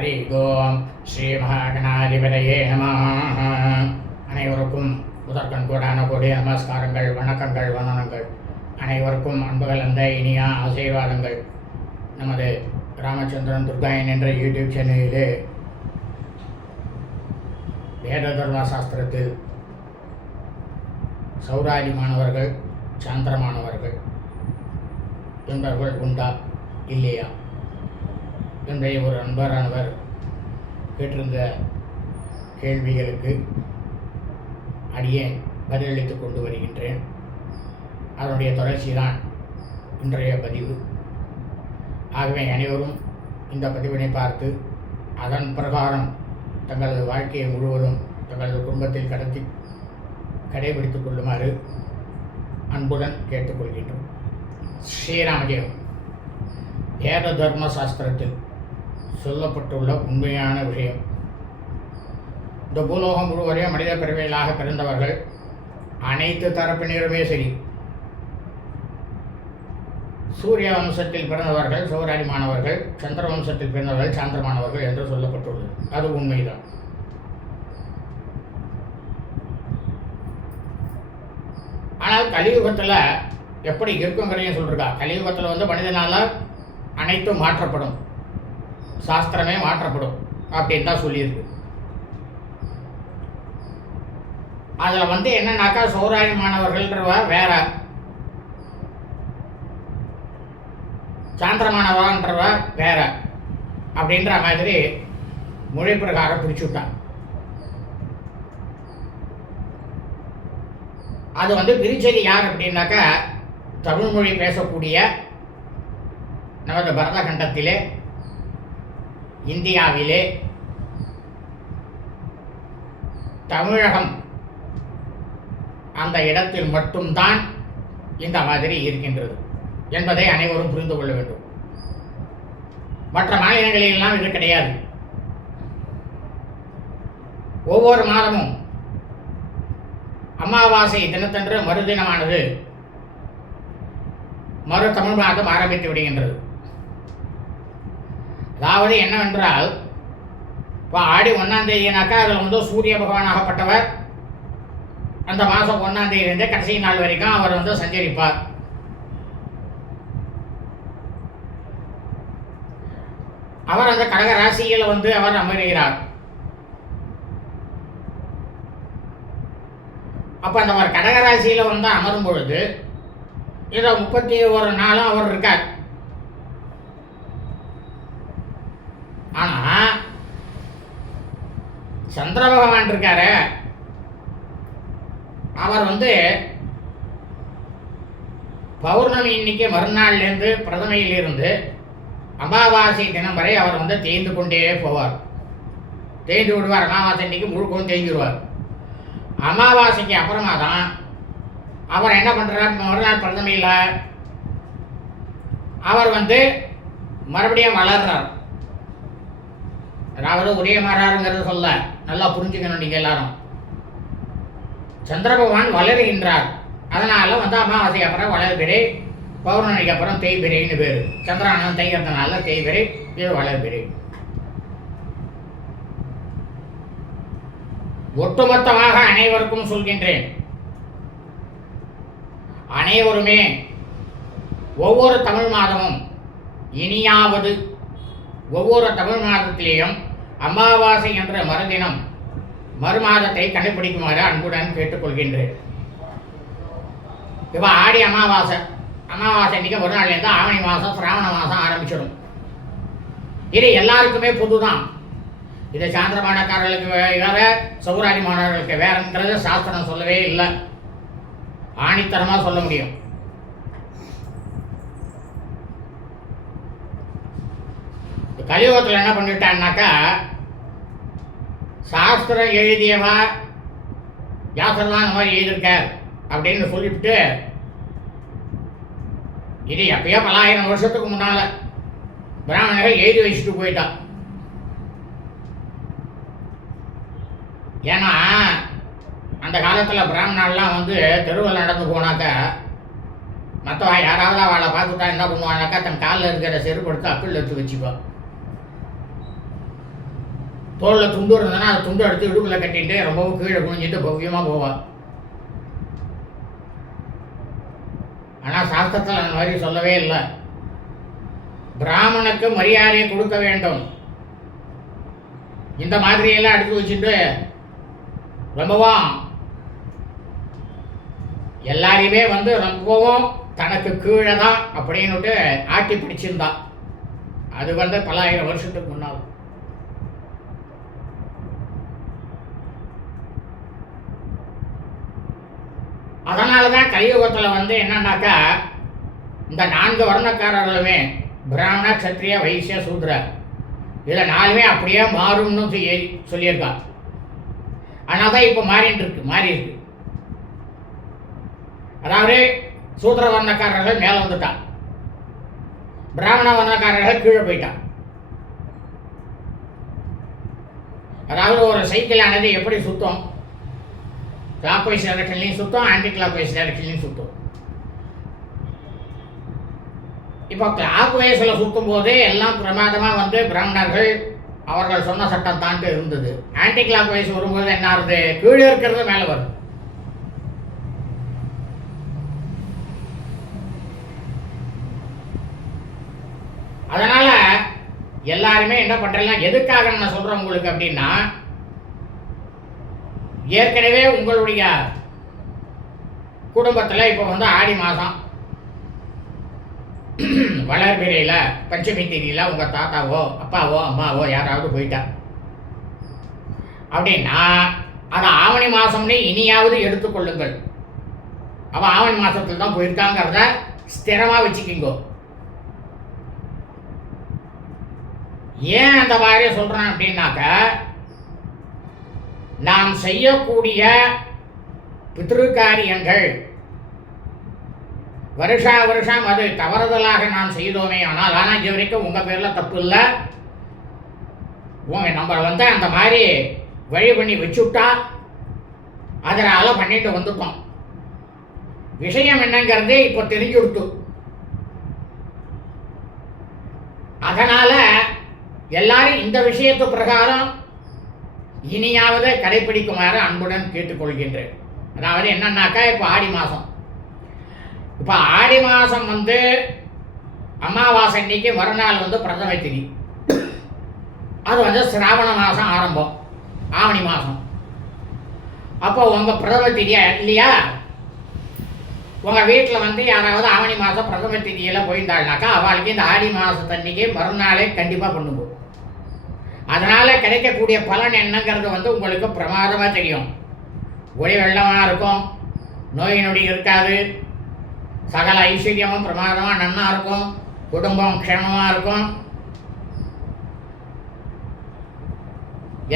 ஹரி ஓம் ஸ்ரீ மகாகணாதிபதியே நம அனைவருக்கும் முதற்கண் கூடான கூடிய நமஸ்காரங்கள் வணக்கங்கள் வணனங்கள் அனைவருக்கும் அன்புகள் அந்த இனிய ஆசீர்வாதங்கள். நமது ராமச்சந்திரன் துர்காயன் என்ற யூடியூப் சேனலிலே வேத தர்ம சாஸ்திரத்தில் சௌராதி மாணவர்கள் சாந்திர மாணவர்கள் என்பவர்கள் உண்டா? இல்லையா? இன்றைய ஒரு அன்பாரானவர் கேட்டிருந்த கேள்விகளுக்கு அடியே பதிலளித்து கொண்டு வருகின்றேன். அதனுடைய தொடர்ச்சி தான் இன்றைய பதிவு. ஆகவே அனைவரும் இந்த பதிவினை பார்த்து அதன் பிரகாரம் தங்களது வாழ்க்கையை முழுவதும் தங்களது குடும்பத்தில் கடத்தி கடைபிடித்துக் கொள்ளுமாறு அன்புடன் கேட்டுக்கொள்கின்றோம். ஸ்ரீராமதேவ் ஏக தர்ம சாஸ்திரத்தில் சொல்லப்பட்டுள்ள உண்மையான விஷயம். இந்த பூலோகம் முழுவதே மனித பிறவியலாக பிறந்தவர்கள் அனைத்து தரப்பினருமே சரி. சூரிய வம்சத்தில் பிறந்தவர்கள் சௌராரிமானவர்கள் சந்திர வம்சத்தில் பிறந்தவர்கள் சாந்திரமானவர்கள் என்று சொல்லப்பட்டுள்ளது. அது உண்மைதான். ஆனால் கலியுகத்தில் எப்படி இருக்குங்கிறதையும் சொல்லிருக்கா. கலியுகத்தில் வந்து மனிதனால் அனைத்தும் மாற்றப்படும். சாஸ்திரமே மாற்றப்படும் அப்படின்னு தான் சொல்லியிருக்கு. அதில் வந்து என்னன்னாக்கா சௌராய மாணவர்கள்ன்றவ வேற. சாந்திரமானவான்றவ வேற. அப்படின்ற மாதிரி மொழி பிரகாரம் பிரிச்சு விட்டான் அது வந்து பிரிச்சது யார் அப்படின்னாக்கா தமிழ் மொழி பேசக்கூடிய நமது பரதகண்டத்திலே இந்தியாவிலே தமிழகம் அந்த இடத்தில் மட்டும்தான் இந்த மாதிரி இருக்கின்றது என்பதை அனைவரும் புரிந்து கொள்ள வேண்டும். மற்ற மாநிலங்களிலெல்லாம் இது கிடையாது. ஒவ்வொரு மாதமும் அமாவாசை தினத்தன்று மறுதினமானது மறு தமிழ் மாதம் ஆரம்பித்து விடுகின்றது. அதாவது என்னவென்றால் இப்போ ஆடி ஒன்றாம் தேதினாக்கா அதில் வந்து சூரிய பகவானாகப்பட்டவர் அந்த மாதம் ஒன்றாம் தேதியிலிருந்து கடைசி நாள் வரைக்கும் அவர் வந்து சஞ்சரிப்பார். அவர் அந்த கடக ராசியில் வந்து அவர் அமர்கிறார். அப்போ அந்த அவர் கடக ராசியில் வந்து அமரும் பொழுது இதை முப்பத்தி ஒரு நாளும் அவர் இருக்கார். சந்திர பகவான் இருக்காரு. அவர் வந்து பௌர்ணமி இன்னைக்கு மறுநாள்லேருந்து பிரதமையிலிருந்து அமாவாசை தினம் வரை அவர் வந்து தேய்ந்து கொண்டே போவார். தேய்ந்து விடுவார். அமாவாசை இன்னைக்கு முழுக்கவும் தேய்ஞ்சிடுவார் அமாவாசைக்கு அப்புறமா தான் அவர் என்ன பண்ணுறார் மறுநாள் பிரதமையில் அவர் வந்து மறுபடியும் வளர்றார். அதாவது ஒரே மாறாருங்கிறது சொல்ல. நல்லா புரிஞ்சுக்கணும் நீங்கள் எல்லாரும். சந்திர பகவான் வளருகின்றார். அதனால் வந்து அமாவாசைக்கு அப்புறம் வளர்பிறை பௌர்ணமிக்கு அப்புறம் தேய்பிரைன்னு பேர். சந்திரானந்தம் தேய்கிறதுனால தேய்பிரை இது வளர்பிரை ஒட்டுமொத்தமாக அனைவருக்கும் சொல்கின்றேன். அனைவருமே ஒவ்வொரு தமிழ் மாதமும் இனியாவது ஒவ்வொரு தமிழ் மாதத்திலேயும் அமாவாசை என்ற மறுதினம் மறுமாதத்தை கண்டுபிடிக்குமாறு அன்புடன் கேட்டுக்கொள்கின்றேன். இப்போ ஆடி அமாவாசை. அமாவாசை அன்றைக்கி ஒரு நாள்லேருந்து ஆவணி மாதம் சிராவண மாதம் ஆரம்பிச்சிடும். இது எல்லாருக்குமே பொதுதான். இது சாந்திரமானக்காரர்களுக்கு வேற சௌராணி மாணவர்களுக்கு வேறங்கிறது சாஸ்திரம் சொல்லவே இல்லை. ஆணித்தரமாக சொல்ல முடியும். கலியுகத்தில் என்ன பண்ணிட்டான்னாக்கா சாஸ்திரம் எழுதியவா? வியாசர் தான் அந்த மாதிரி எழுதியிருக்கார் அப்படின்னு சொல்லிவிட்டு இது எப்பயோ பலாயிரம் வருஷத்துக்கு முன்னால பிராமணர்கள் எழுதி வச்சுட்டு போயிட்டான். ஏன்னா அந்த காலத்தில் பிராமணர்லாம் வந்து தெருவில் நடந்து போனாக்க மற்றவா யாராவது அவளை பார்த்துட்டா என்ன பண்ணுவானாக்கா தன் காலில் இருக்கிற செருப்படுத்து அப்பிள் எடுத்து வச்சுப்பா தோளில் துண்டு இருந்ததுன்னா அந்த துண்டு எடுத்து இடுப்பில் கட்டிட்டு ரொம்பவும் கீழே குனிஞ்சிட்டு பவ்யமாக போவான் ஆனால் சாஸ்திரத்தில் அந்த மாதிரி சொல்லவே இல்லை. பிராமணுக்கு மரியாதையை கொடுக்க வேண்டும். இந்த மாதிரியெல்லாம் எடுத்து வச்சுட்டு ரொம்பவும் எல்லாரையுமே வந்து ரொம்பவும் தனக்கு கீழே தான் அப்படின்னுட்டு ஆட்டி பிடிச்சிருந்தான் அது வந்து பல்லாயிரம் வருஷத்துக்கு முன்னால் அதனால தான் கலியுகத்தில் வந்து என்னன்னாக்கா இந்த நான்கு வர்ணக்காரர்களுமே பிராமண சத்திரிய வைசிய சூத்ர. இதில் நாலுமே அப்படியே மாறும்னு சொல்லி சொல்லியிருக்கா. ஆனால் தான் இப்போ மாறிட்டு இருக்கு மாறி இருக்கு. அதாவது சூத்திர வர்ணக்காரர்கள் மேலே வந்துட்டான். பிராமண வர்ணக்காரர்கள் கீழே போயிட்டான். அதாவது ஒரு சைக்கிள் ஆனது எப்படி சுத்தம்? கிளாக் வைஸ் டைரக்ஷன்லையும் சுத்தம் ஆன்டி கிளாக் வைஸ் டைரக்ஷன்லையும் சுற்றும் இப்போ கிளாக் வயசில் சுற்றும் போதே எல்லாம் பிரமாதமாக வந்து பிராமணர்கள் அவர்கள் சொன்ன சட்டம் தாண்டு இருந்தது. ஆன்டி கிளாக் வைஸ் வரும்போது என்ன ஆகுது கீழே இருக்கிறது மேலே வரும் அதனால் எல்லாருமே என்ன பண்றலாம் எதுக்காக நான் சொல்கிறேன் உங்களுக்கு அப்படின்னா ஏற்கனவே உங்களுடைய குடும்பத்தில் இப்போ வந்து ஆடி மாதம் வளர்பிறையில் பஞ்சமி தேதியில் உங்கள் தாத்தாவோ அப்பாவோ அம்மாவோ யாராவது போயிட்டா? அப்படின்னா அதை ஆவணி மாதம்னே இனியாவது எடுத்துக்கொள்ளுங்கள் அவள் ஆவணி மாதத்தில் தான் போயிருக்காங்கிறத ஸ்திரமாக வச்சுக்கிங்கோ. ஏன் அந்த மாதிரி சொல்கிறேன் அப்படின்னாக்க நாம் செய்யக்கூடிய பித்ருக்காரியங்கள் வருஷா வருஷம் அது தவறுதலாக நாம் செய்தோமே ஆனால் ஆனால் இது வரைக்கும் உங்கள் பேரில் தப்பு இல்லை. உங்க நம்ம வந்து அந்த மாதிரி வழி பண்ணி வச்சுட்டா அதனால் பண்ணிட்டு வந்துட்டோம். விஷயம் என்னங்கிறதே இப்போ தெரிஞ்சு கொடுத்து அதனால் எல்லாரும் இந்த விஷயத்து பிரகாரம் இனியாவது கடைபிடிக்குமாறு அன்புடன் கேட்டுக்கொள்கின்றேன். அதாவது என்னன்னாக்கா இப்போ ஆடி மாதம் இப்போ ஆடி மாதம் வந்து அமாவாசை அன்னைக்கு மறுநாள் வந்து பிரதம திதி. அது வந்து சிராவண மாதம் ஆரம்பம். ஆவணி மாதம் அப்போ உங்கள் பிரதம திதியா இல்லையா? உங்கள் வீட்டில் வந்து யாராவது ஆவணி மாதம் பிரதம திதியில் போயிருந்தாள்னாக்கா அவளுக்கு இந்த ஆடி மாதத்தன்னைக்கு மறுநாளே கண்டிப்பாக பண்ணுங்க அதனால் கிடைக்கக்கூடிய பலன் என்னங்கிறது வந்து உங்களுக்கு பிரமாதமாக தெரியும். ஒளி வெள்ளமாக இருக்கும். நோய் நொடி இருக்காது. சகல ஐஸ்வர்யமும் பிரமாதமாக நன்னா இருக்கும். குடும்பம் க்ஷமமாக இருக்கும்.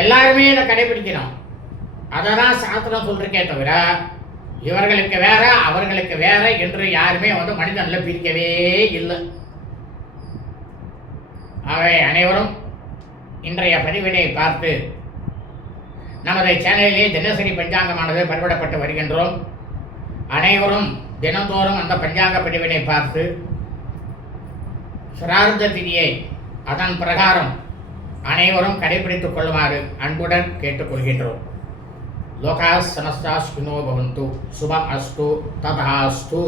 எல்லாருமே இதை கடைபிடிக்கணும். அதை தான் சாஸ்திரம் சொல்லிருக்கே தவிர இவர்களுக்கு வேற அவர்களுக்கு வேற என்று யாருமே வந்து மனிதனில் பிரிக்கவே இல்லை. அவை அனைவரும் இன்றைய பதிவினை பார்த்து நமது சேனலிலே தினசரி பஞ்சாங்கமானது பதிவிடப்பட்டு வருகின்றோம். அனைவரும் தினந்தோறும் அந்த பஞ்சாங்க பதிவினை பார்த்து சிரார்த்த திதியை அதன் பிரகாரம் அனைவரும் கடைபிடித்துக் கொள்ளுமாறு அன்புடன் கேட்டுக்கொள்கின்றோம். லோகா சமஸ்தா சுனோ பவந்து. சுபம் அஸ்து. ததாஸ்து